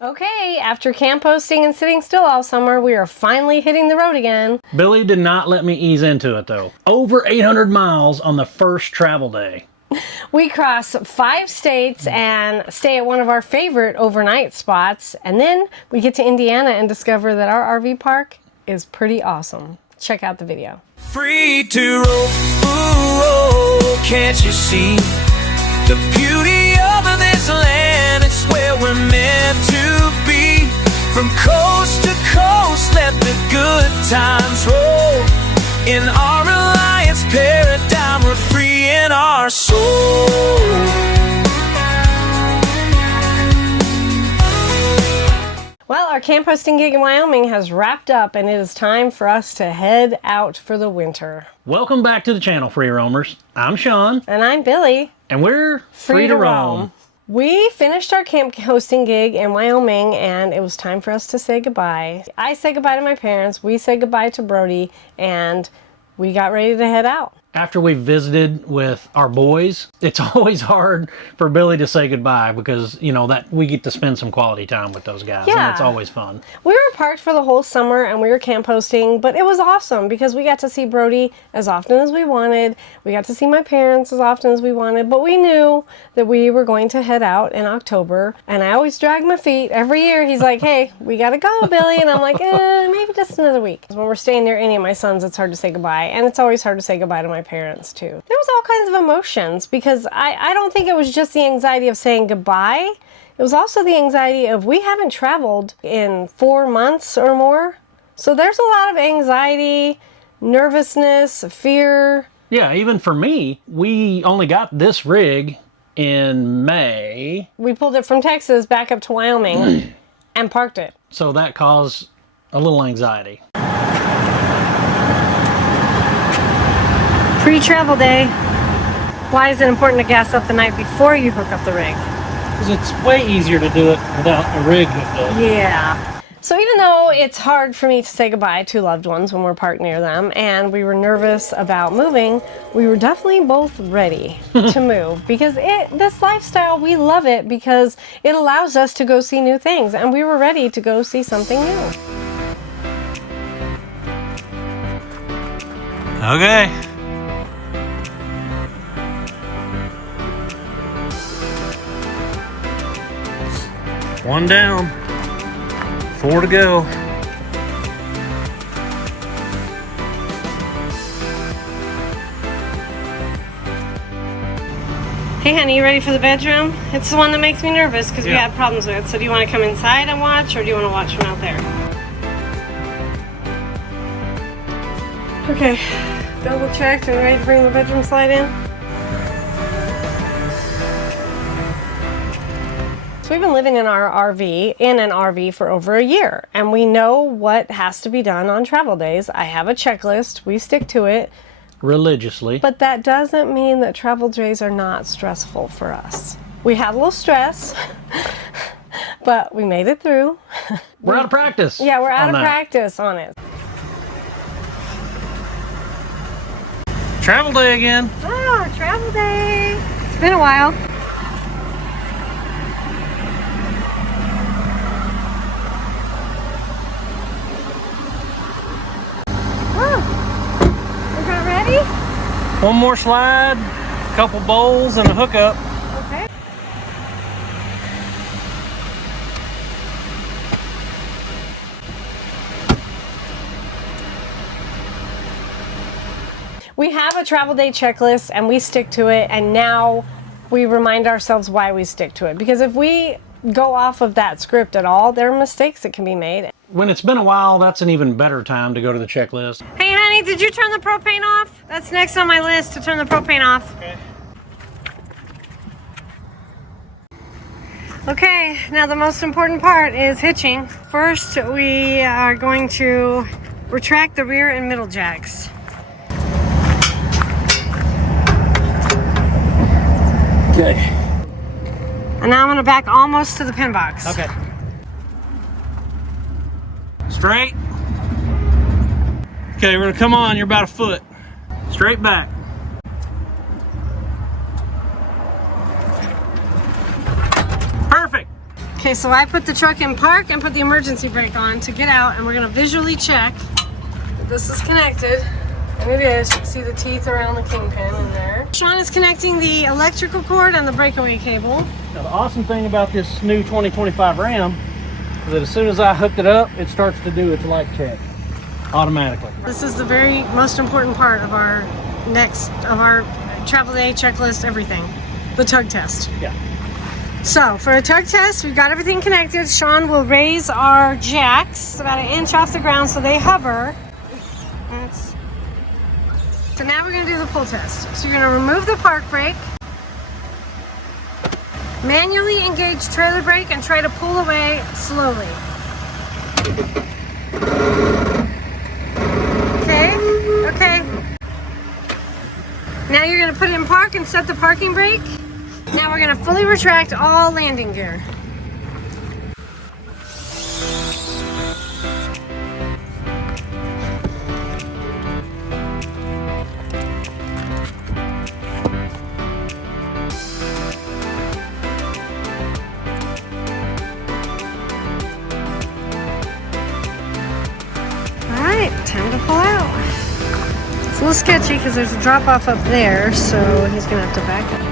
Okay, after camp hosting and sitting still all summer, we are finally hitting the road again. Billy did not let me ease into it though. Over 800 miles on the first travel day. We cross 5 states and stay at one of our favorite overnight spots, and then we get to Indiana and discover that our RV park is pretty awesome. Check out the video. Free to roll, ooh, oh, can't you see the beauty of this land? It's where we're meant to be. From coast to coast, let the good times roll. In our Alliance paradigm, we're free in our soul. Well, our camp hosting gig in Wyoming has wrapped up, and it is time for us to head out for the winter. Welcome back to the channel, Free Roamers. I'm Sean. And I'm Billy. And we're free to roam. We finished our camp hosting gig in Wyoming, and it was time for us to say goodbye. I said goodbye to my parents, we said goodbye to Brody, and we got ready to head out. After we visited with our boys, it's always hard for Billy to say goodbye because, you know, that we get to spend some quality time with those guys, and it's always fun. We were parked for the whole summer and we were camp hosting, but it was awesome because we got to see Brody as often as we wanted. We got to see my parents as often as we wanted, but we knew that we were going to head out in October, and I always drag my feet. Every year he's like, hey, we gotta go, Billy, and I'm like, maybe just another week. When we're staying near any of my sons, it's hard to say goodbye, and it's always hard to say goodbye to my parents too. There was all kinds of emotions because I don't think it was just the anxiety of saying goodbye. It was also the anxiety of we haven't traveled in 4 months or more. So there's a lot of anxiety, nervousness, fear. Yeah, even for me, we only got this rig in May. We pulled it from Texas back up to Wyoming and parked it. So that caused a little anxiety. Pre-travel day. Why is it important to gas up the night before you hook up the rig? Because it's way easier to do it without a rig hooked up. Yeah. So even though it's hard for me to say goodbye to loved ones when we're parked near them, and we were nervous about moving, we were definitely both ready to move because this lifestyle, we love it because it allows us to go see new things, and we were ready to go see something new. Okay. One down, 4 to go. Hey honey, you ready for the bedroom? It's the one that makes me nervous because we had problems with. So do you want to come inside and watch, or do you want to watch from out there? Okay, double checked and ready to bring the bedroom slide in. So we've been living in an RV for over a year, and we know what has to be done on travel days. I have a checklist, we stick to it. Religiously. But that doesn't mean that travel days are not stressful for us. We had a little stress, but we made it through. We're out of practice. Yeah, we're out of practice on it. Travel day again. Oh, travel day. It's been a while. One more slide, a couple bowls, and a hookup. Okay. We have a travel day checklist and we stick to it, and now we remind ourselves why we stick to it. Because if we go off of that script at all, there are mistakes that can be made. When it's been a while, that's an even better time to go to the checklist. Hey honey, did you turn the propane off? That's next on my list, to turn the propane off. Okay. Okay, now the most important part is hitching. First, we are going to retract the rear and middle jacks. Okay. And now I'm gonna back almost to the pin box. Okay. Straight. Okay, we're gonna come on, you're about a foot. Straight back. Okay, so I put the truck in park and put the emergency brake on to get out, and we're gonna visually check that this is connected. And it is. You can see the teeth around the kingpin in there. Sean is connecting the electrical cord and the breakaway cable. Now the awesome thing about this new 2025 Ram is that as soon as I hooked it up, it starts to do its light check automatically. This is the very most important part of our travel day checklist, everything. The tug test. Yeah. So for a tug test, we've got everything connected. Sean will raise our jacks about 1 inch off the ground so they hover. So now we're going to do the pull test. So you're going to remove the park brake, manually engage trailer brake, and try to pull away slowly. Okay. Now you're going to put it in park and set the parking brake. Now we're going to fully retract all landing gear. Time to pull out. It's a little sketchy because there's a drop off up there, so he's gonna have to back up.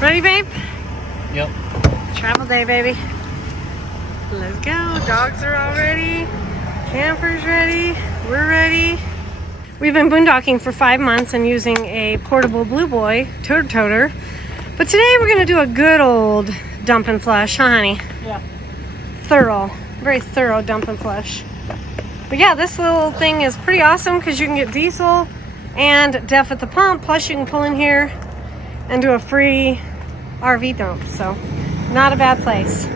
Ready, babe? Yep. Travel day, baby. Let's go. Dogs are all ready. Camper's ready. We're ready. We've been boondocking for 5 months and using a portable Blue Boy toter. But today we're going to do a good old dump and flush, huh, honey? Yeah. Thorough. Very thorough dump and flush. But yeah, this little thing is pretty awesome because you can get diesel and DEF at the pump. Plus you can pull in here and do a free RV dump, so not a bad place.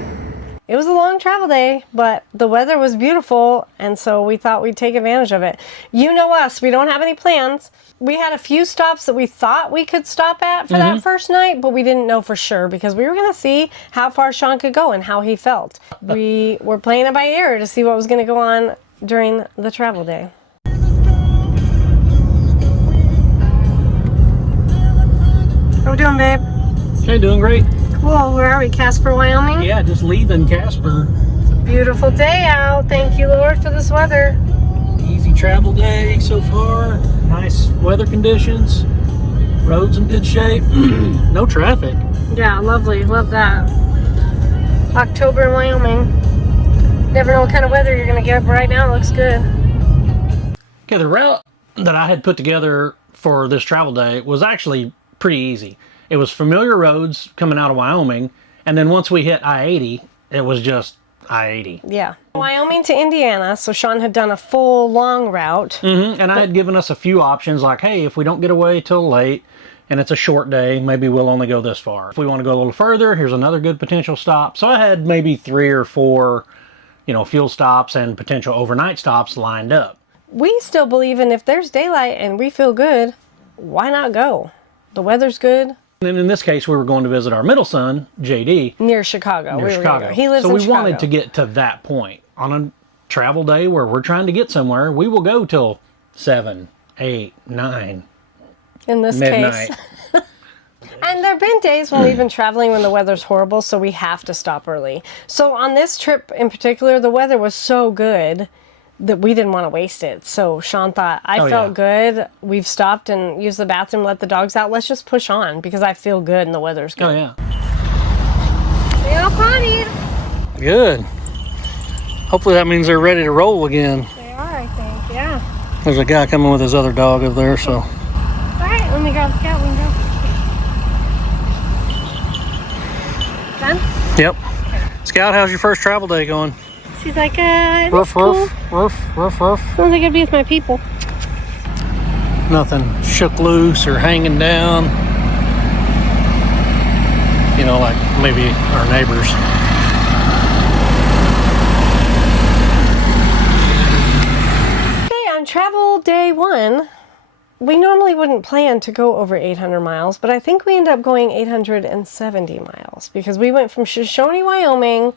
It was a long travel day, but the weather was beautiful, and so we thought we'd take advantage of it. You know us, we don't have any plans. We had a few stops that we thought we could stop at for that first night, but we didn't know for sure because we were going to see how far Sean could go and how he felt. We were playing it by ear to see what was going to go on during the travel day. How we doing, babe? Okay, doing great. Cool. Where are we? Casper, Wyoming? Yeah, just leaving Casper. Beautiful day out. Thank you, Lord, for this weather. Easy travel day so far. Nice weather conditions. Roads in good shape. No traffic. Yeah, lovely. Love that. October in Wyoming. Never know what kind of weather you're going to get, but right now it looks good. Okay, the route that I had put together for this travel day was actually pretty easy. It was familiar roads coming out of Wyoming, and then once we hit I-80, it was just I-80. Yeah. Wyoming to Indiana, so Sean had done a full long route. And I had given us a few options like, hey, if we don't get away till late and it's a short day, maybe we'll only go this far. If we want to go a little further, here's another good potential stop. So I had maybe 3 or 4, fuel stops and potential overnight stops lined up. We still believe in if there's daylight and we feel good, why not go? The weather's good. And in this case, we were going to visit our middle son, JD. Near Chicago. Near Chicago. He lives in Chicago. So we wanted to get to that point. On a travel day where we're trying to get somewhere, we will go till 7, 8, 9. In this midnight. case. And there have been days when we've been traveling when the weather's horrible, so we have to stop early. So on this trip in particular, the weather was so good that we didn't want to waste it. So Sean thought, I felt good. We've stopped and used the bathroom, let the dogs out. Let's just push on because I feel good and the weather's good. Oh, yeah. They all potted. Good. Hopefully that means they're ready to roll again. They are, I think, yeah. There's a guy coming with his other dog over there, so. All right, let me grab the cat window. Done? Yep. Scout, how's your first travel day going? She's like, it's Ruff, cool. ruff. Sounds like it'd be with my people. Nothing shook loose or hanging down. Like maybe our neighbors. fun. We normally wouldn't plan to go over 800 miles, but I think we ended up going 870 miles because we went from Shoshone, Wyoming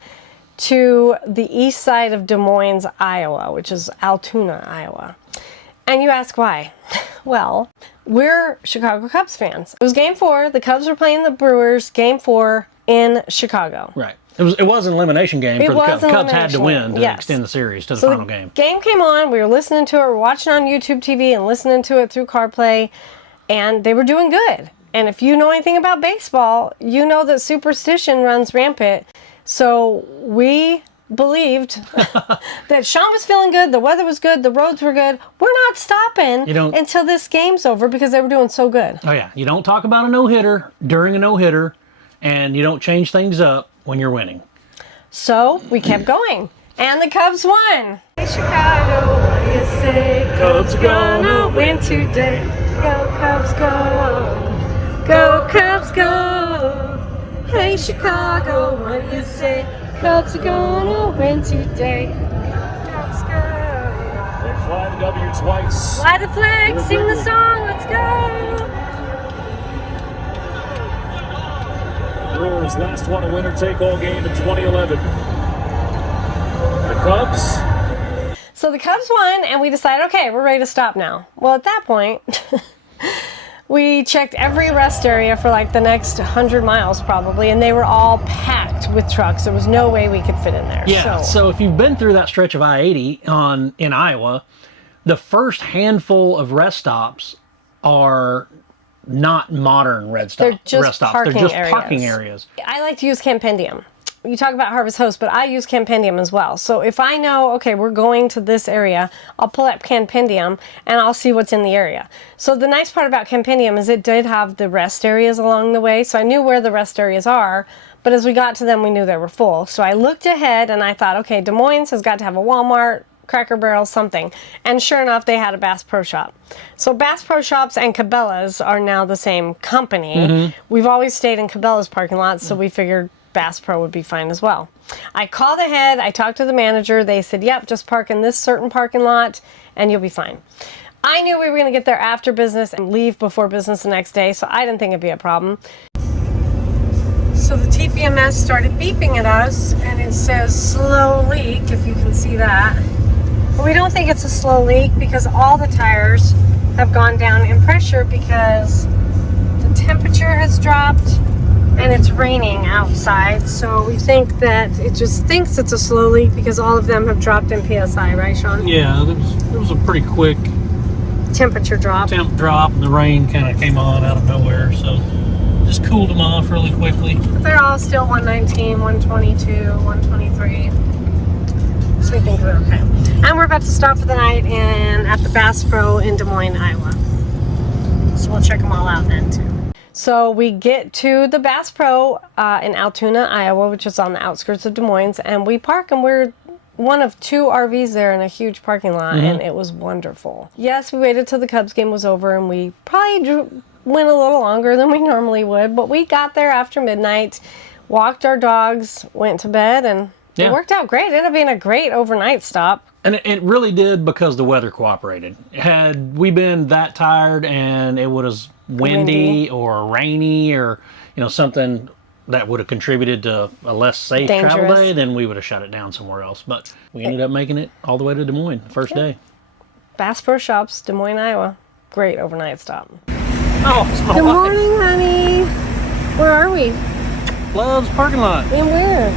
to the east side of Des Moines, Iowa, which is Altoona, Iowa. And you ask why? Well, we're Chicago Cubs fans. It was game 4. The Cubs were playing the Brewers, game 4 in Chicago. Right. It was an elimination game for the Cubs. Cubs had to win to yes. extend the series to the final game. Game came on. We were listening to it. We were watching on YouTube TV and listening to it through CarPlay, and they were doing good. And if you know anything about baseball, you know that superstition runs rampant. So we believed that Sean was feeling good, the weather was good, the roads were good. We're not stopping until this game's over because they were doing so good. Oh, yeah. You don't talk about a no-hitter during a no-hitter, and you don't change things up when you're winning. So we kept going, and the Cubs won. Hey, Chicago, what do you say? Cubs are gonna win today. Go Cubs, go. Go Cubs, go. Hey, Chicago, what do you say? Cubs are gonna win today. Cubs, go. They fly the W twice. Fly the flag, sing the song, let's go. Brewers last won a winner-take-all game in 2011. The Cubs. So the Cubs won, and we decided, okay, we're ready to stop now. Well, at that point, we checked every rest area for like the next 100 miles probably, and they were all packed with trucks. There was no way we could fit in there. Yeah, so if you've been through that stretch of I-80 in Iowa, the first handful of rest stops are not modern rest stops. They're just parking areas. I like to use Campendium. You talk about Harvest Host, but I use Campendium as well. So if I know, okay, we're going to this area, I'll pull up Campendium and I'll see what's in the area. So the nice part about Campendium is it did have the rest areas along the way. So I knew where the rest areas are, but as we got to them, we knew they were full. So I looked ahead and I thought, okay, Des Moines has got to have a Walmart, Cracker Barrel, something. And sure enough, they had a Bass Pro Shop. So Bass Pro Shops and Cabela's are now the same company. Mm-hmm. We've always stayed in Cabela's parking lot, so we figured Bass Pro would be fine as well. I called ahead, I talked to the manager, they said, yep, just park in this certain parking lot and you'll be fine. I knew we were going to get there after business and leave before business the next day, so I didn't think it'd be a problem. So the TPMS started beeping at us and it says slow leak, if you can see that. But we don't think it's a slow leak because all the tires have gone down in pressure because the temperature has dropped and it's raining outside, so we think that it just thinks it's a slow leak because all of them have dropped in PSI, right, Sean? Yeah, there was a pretty quick temperature drop. Temp drop, and the rain kind of came on out of nowhere, so just cooled them off really quickly. But they're all still 119, 122, 123. So we think we're okay. And we're about to stop for the night at the Bass Pro in Des Moines, Iowa. So we'll check them all out then too. So we get to the Bass Pro in Altoona, Iowa, which is on the outskirts of Des Moines, and we park, and we're one of 2 RVs there in a huge parking lot, and it was wonderful. Yes, we waited till the Cubs game was over, and we probably went a little longer than we normally would, but we got there after midnight, walked our dogs, went to bed, and it worked out great. It ended up being a great overnight stop. And it really did because the weather cooperated. Had we been that tired and it was windy or rainy or something that would have contributed to a less safe travel day, then we would have shut it down somewhere else. But we ended up making it all the way to Des Moines first day. Bass Pro Shops, Des Moines, Iowa. Great overnight stop. Oh, it's my Good wife. morning, honey. Where are we? Love's parking lot. In where?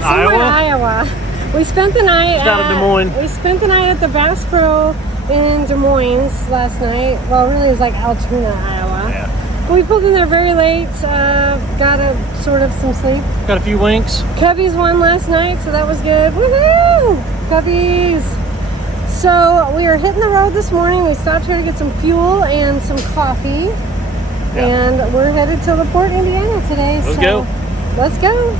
Somewhere Iowa. We spent the night out of Des Moines. We spent the night at the Bass Pro in Des Moines last night. Well, really, it was like Altoona, Iowa. Yeah. But we pulled in there very late. Got some sleep. Got a few winks. Cubbies won last night, so that was good. Woohoo! Cubbies! So we are hitting the road this morning. We stopped here to get some fuel and some coffee. Yeah. And we're headed to LaPorte, Indiana today. Let's go.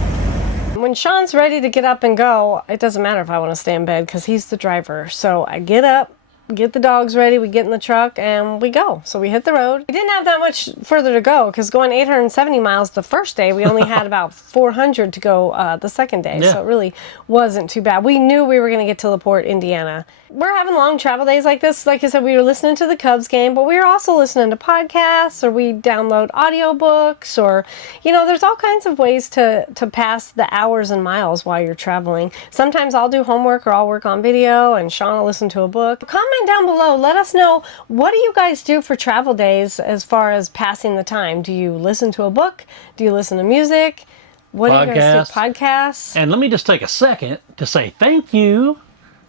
When Sean's ready to get up and go, it doesn't matter if I want to stay in bed because he's the driver. So I get up, get the dogs ready, we get in the truck, and we go. So we hit the road. We didn't have that much further to go because going 870 miles the first day, we only had about 400 to go the second day. Yeah. So it really wasn't too bad. We knew we were going to get to LaPorte, Indiana. We're having long travel days like this. Like I said, we were listening to the Cubs game, but we were also listening to podcasts, or we download audiobooks, or, you know, there's all kinds of ways to pass the hours and miles while you're traveling. Sometimes I'll do homework or I'll work on video, and Sean will listen to a book. Comment down below. Let us know, what do you guys do for travel days as far as passing the time? Do you listen to a book? Do you listen to music? What do you guys do? Podcasts? And let me just take a second to say thank you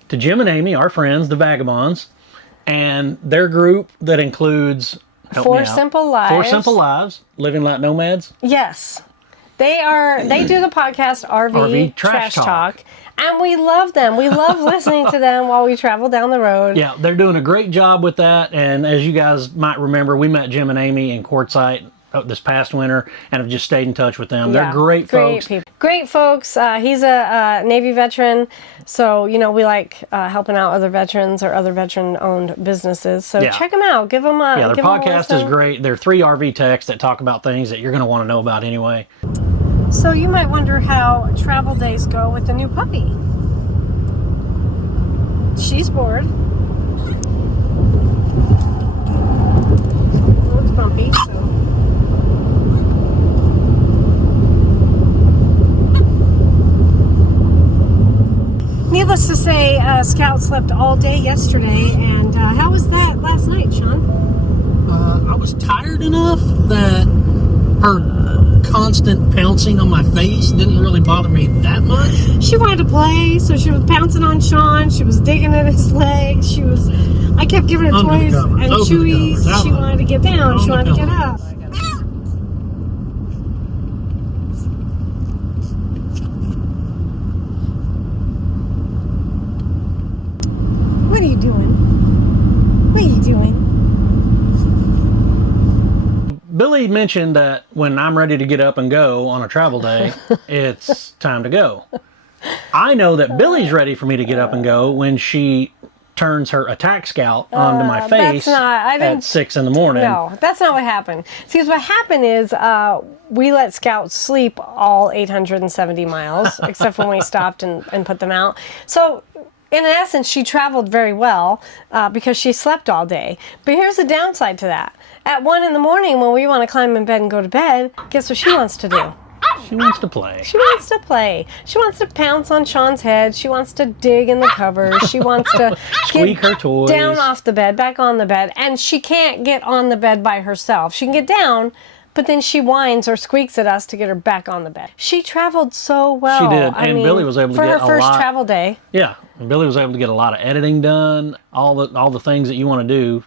to Jim and Amy, our friends, the Vagabonds, and their group that includes Four Simple Lives. 4 Simple Lives, Living Like Nomads. Yes. They do the podcast RV Trash Talk, and we love them. We love listening to them while we travel down the road. Yeah, they're doing a great job with that, and as you guys might remember, we met Jim and Amy in Quartzsite this past winter and have just stayed in touch with them. Yeah, They're great folks. Great folks. He's a Navy veteran, so, you know, we like helping out other veterans or other veteran-owned businesses. So check them out. Give them a their podcast is great. They're 3 RV techs that talk about things that you're going to want to know about anyway. So you might wonder how travel days go with the new puppy. She's bored. It looks bumpy, so. Needless to say, Scout slept all day yesterday, and how was that last night, Sean? I was tired enough that her constant pouncing on my face didn't really bother me that much. She wanted to play, so she was pouncing on Sean. She was digging at his legs. I kept giving her toys and chewies. She wanted to get down. She wanted to get up. What are you doing? What are you doing? Billy mentioned that when I'm ready to get up and go on a travel day, it's time to go. I know that Billy's ready for me to get up and go when she turns her attack scout onto my face at 6 in the morning. No, that's not what happened. See, what happened is we let Scout sleep all 870 miles, except when we stopped and put them out. So, in essence, she traveled very well because she slept all day. But here's the downside to that. At 1 in the morning, when we want to climb in bed and go to bed, guess what she wants to do? She wants to play. She wants to play. She wants to pounce on Sean's head. She wants to dig in the covers. She wants to squeak her toys down off the bed, back on the bed. And she can't get on the bed by herself. She can get down, but then she whines or squeaks at us to get her back on the bed. She traveled so well. She did, and Billy was able to get a lot. For her first travel day. Yeah, and Billy was able to get a lot of editing done, all the things that you want to do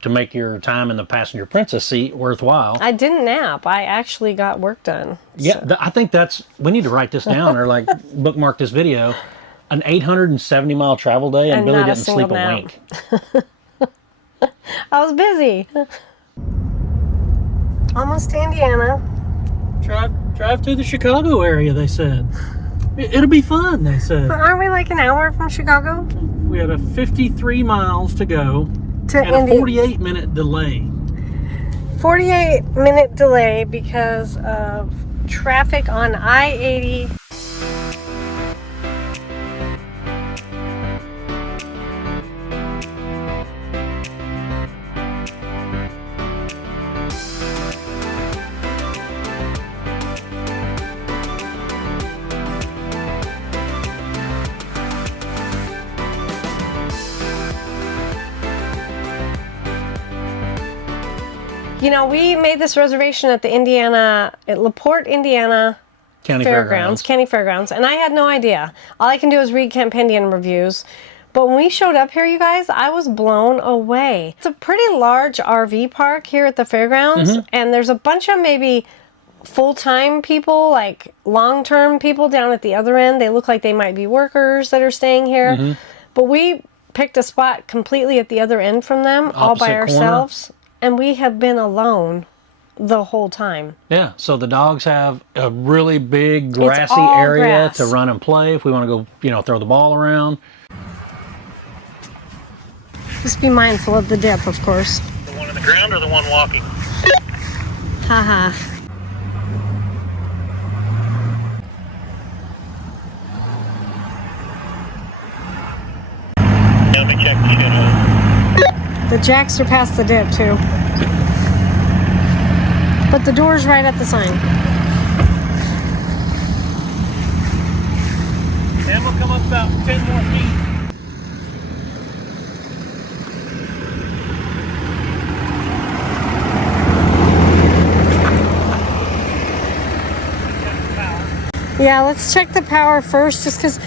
to make your time in the passenger princess seat worthwhile. I didn't nap. I actually got work done. Yeah, so. I think we need to write this down or like bookmark this video. An 870 mile travel day and Billy didn't sleep a wink. I was busy. Almost to Indiana. Drive to the Chicago area, they said. It'll be fun, they said. But aren't we like an hour from Chicago? We had a 53 miles to go to and a 48-minute delay. 48-minute delay because of traffic on I-80. You know, we made this reservation at LaPorte, Indiana County Fairgrounds, and I had no idea. All I can do is read Campendian reviews. But when we showed up here, you guys, I was blown away. It's a pretty large RV park here at the fairgrounds, and there's a bunch of maybe full-time people, like long-term people down at the other end. They look like they might be workers that are staying here. But we picked a spot completely at the other end from them, all by ourselves. And we have been alone the whole time. Yeah, so the dogs have a really big grassy area to run and play if we want to go, throw the ball around. Just be mindful of the dip, of course. The one in the ground or the one walking? Haha. Let me check the shit out. The jacks are past the dip too. But the door's right at the sign. And we'll come up about 10 more feet. Yeah, let's check the power first, just because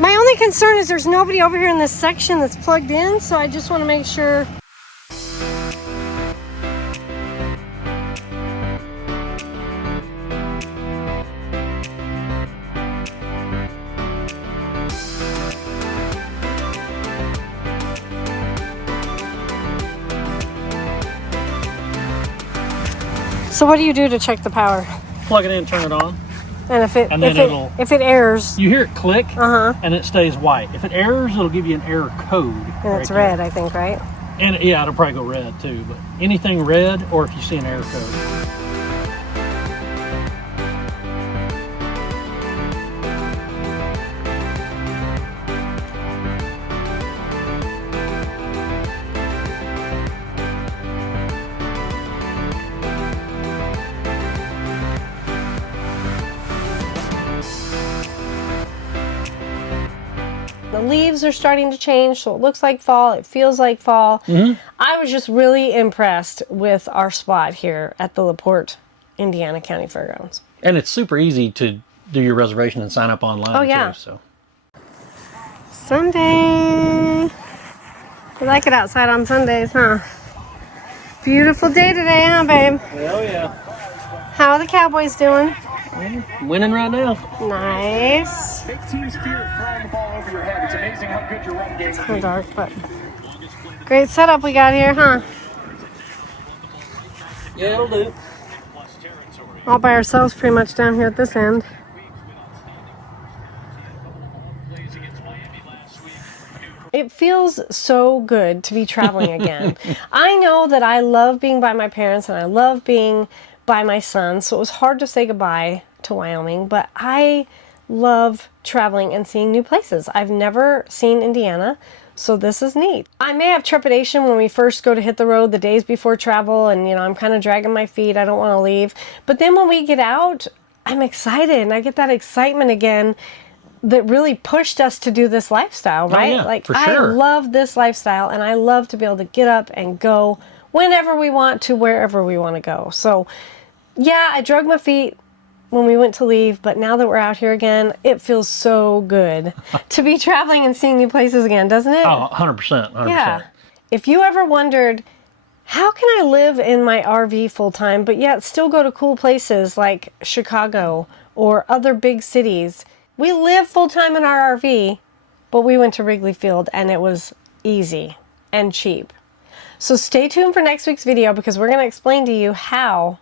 my only concern is there's nobody over here in this section that's plugged in, so I just want to make sure. So what do you do to check the power? Plug it in, turn it on. And if it if it errors, You hear it click, uh-huh, and it stays white. If it errors, it'll give you an error code. and it's red, I think, right? And yeah, it'll probably go red too, but anything red or if you see an error code. The leaves are starting to change, so it looks like fall, it feels like fall. I was just really impressed with our spot here at the LaPorte, Indiana County Fairgrounds. And it's super easy to do your reservation and sign up online. Oh, yeah. Too, so. Sunday. You like it outside on Sundays, huh? Beautiful day today, huh, babe? Oh yeah. How are the Cowboys doing? Winning right now. Nice. Big teams fear throwing the ball over your head. It's amazing how good your run game is. Kind of dark, but great setup we got here, huh? Yeah, it'll do. All by ourselves pretty much down here at this end. It feels so good to be traveling again. I know that I love being by my parents and I love being by my son, so it was hard to say goodbye to Wyoming, but I love traveling and seeing new places. I've never seen Indiana, so this is neat. I may have trepidation when we first go to hit the road the days before travel, and you know, I'm kind of dragging my feet, I don't want to leave. But then when we get out, I'm excited, and I get that excitement again that really pushed us to do this lifestyle, right? Oh, yeah, like, for sure. I love this lifestyle, and I love to be able to get up and go whenever we want to, wherever we want to go. So yeah, I drug my feet when we went to leave, but now that we're out here again, it feels so good to be traveling and seeing new places again, doesn't it? Oh, 100%. 100%. Yeah. If you ever wondered, how can I live in my RV full time, but yet still go to cool places like Chicago or other big cities? We live full time in our RV, but we went to Wrigley Field and it was easy and cheap. So stay tuned for next week's video because we're going to explain to you how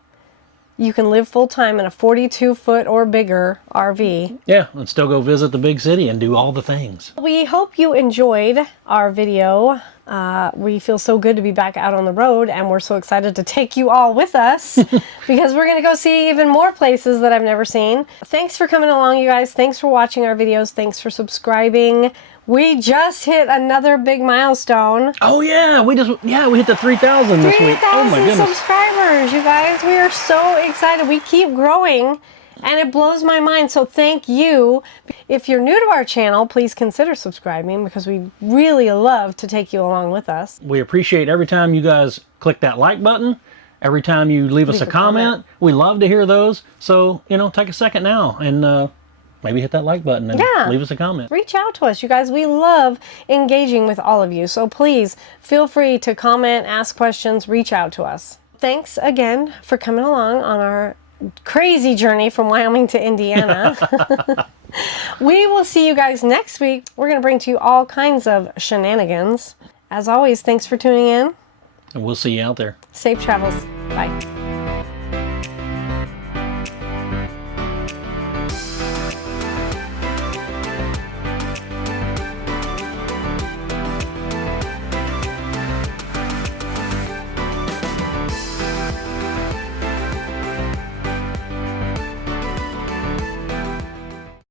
you can live full time in a 42-foot or bigger RV. Yeah, and still go visit the big city and do all the things. We hope you enjoyed our video. We feel so good to be back out on the road, and we're so excited to take you all with us because we're going to go see even more places that I've never seen. Thanks for coming along, you guys. Thanks for watching our videos. Thanks for subscribing. We just hit another big milestone. Oh yeah, we hit the 3,000 this week. Oh my 3,000 goodness. subscribers, you guys. We are so excited. We keep growing and it blows my mind. So thank you. If you're new to our channel, please consider subscribing because we really love to take you along with us. We appreciate every time you guys click that like button. Every time you leave us a comment. We love to hear those. So, you know, take a second now and maybe hit that like button and leave us a comment. Reach out to us, you guys. We love engaging with all of you. So please feel free to comment, ask questions, reach out to us. Thanks again for coming along on our crazy journey from Wyoming to Indiana. We will see you guys next week. We're going to bring to you all kinds of shenanigans. As always, thanks for tuning in. And we'll see you out there. Safe travels. Bye.